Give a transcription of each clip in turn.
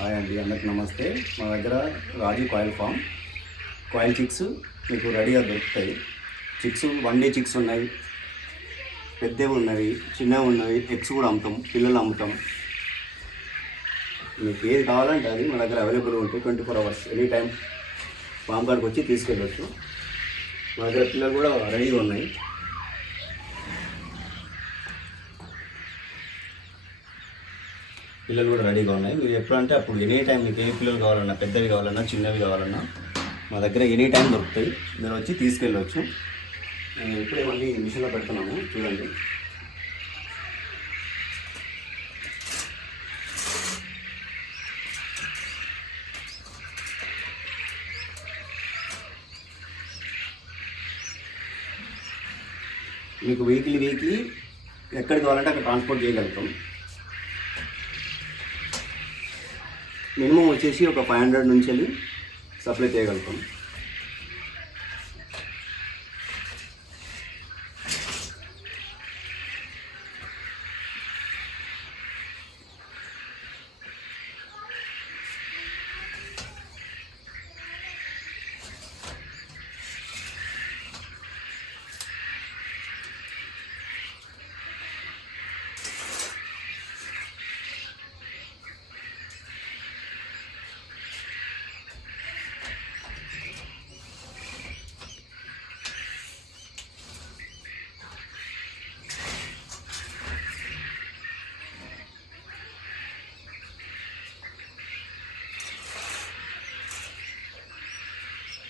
Hi అండి అందరికి నమస్తే. మా దగ్గర Raju quail farm quail chicks మీకు రెడీగా దొరుకుతాయి. చిక్స్ వన్ డే చిక్స్ ఉన్నాయి. పెద్దవి ఉన్నవి చిన్నవి ఉన్నవి ఎగ్స్ కూడా అమ్ముతాం పిల్లలు అమ్ముతాం. మీకు ఏది కావాలంటే అది మా దగ్గర అవైలబుల్ ఉంటుంది twenty four hours any time farm కాడికి వచ్చి తీసుకెళ్ళవచ్చు మా దగ్గర పిల్లలు కూడా రెడీగా ఉన్నాయి. పిల్లలు కూడా రెడీగా ఉన్నాయి. మీరు ఎప్పుడంటే అప్పుడు ఎనీ టైం మీకు ఏ పిల్లలు కావాలన్నా పెద్దవి కావాలన్నా చిన్నవి కావాలన్నా మా దగ్గర ఎనీ టైం దొరుకుతాయి. మీరు వచ్చి తీసుకెళ్ళవచ్చు నేను ఇప్పుడే మళ్ళీ మిషన్లో పెడుతున్నాము. చూడండి. మీకు వీక్లీ వీక్లీ ఎక్కడికి కావాలంటే అక్కడ ట్రాన్స్పోర్ట్ చేయగలుగుతాం. మినిమం వచ్చేసి ఒక ఫైవ్ హండ్రెడ్ నుంచి వెళ్ళి సప్లై చేయగలుగుతాం.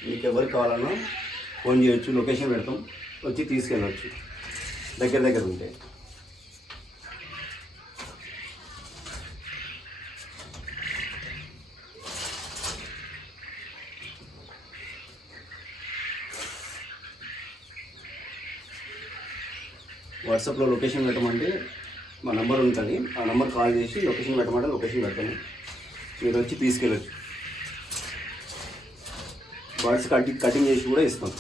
మీకు ఎవరికి కావాలన్నా ఫోన్ చేయొచ్చు లొకేషన్ పెడతాం వచ్చి తీసుకెళ్ళవచ్చు దగ్గర దగ్గర ఉంటే. వాట్సాప్లో లొకేషన్ పెట్టమంటే మా నెంబర్ ఉంటుంది. ఆ నెంబర్ కాల్ చేసి లొకేషన్ పెట్టమంటే లొకేషన్ పెడతాను. మీరు వచ్చి తీసుకెళ్ళచ్చు. బర్డ్స్ కటింగ్ కటింగ్ చేసి కూడా ఇస్తాం.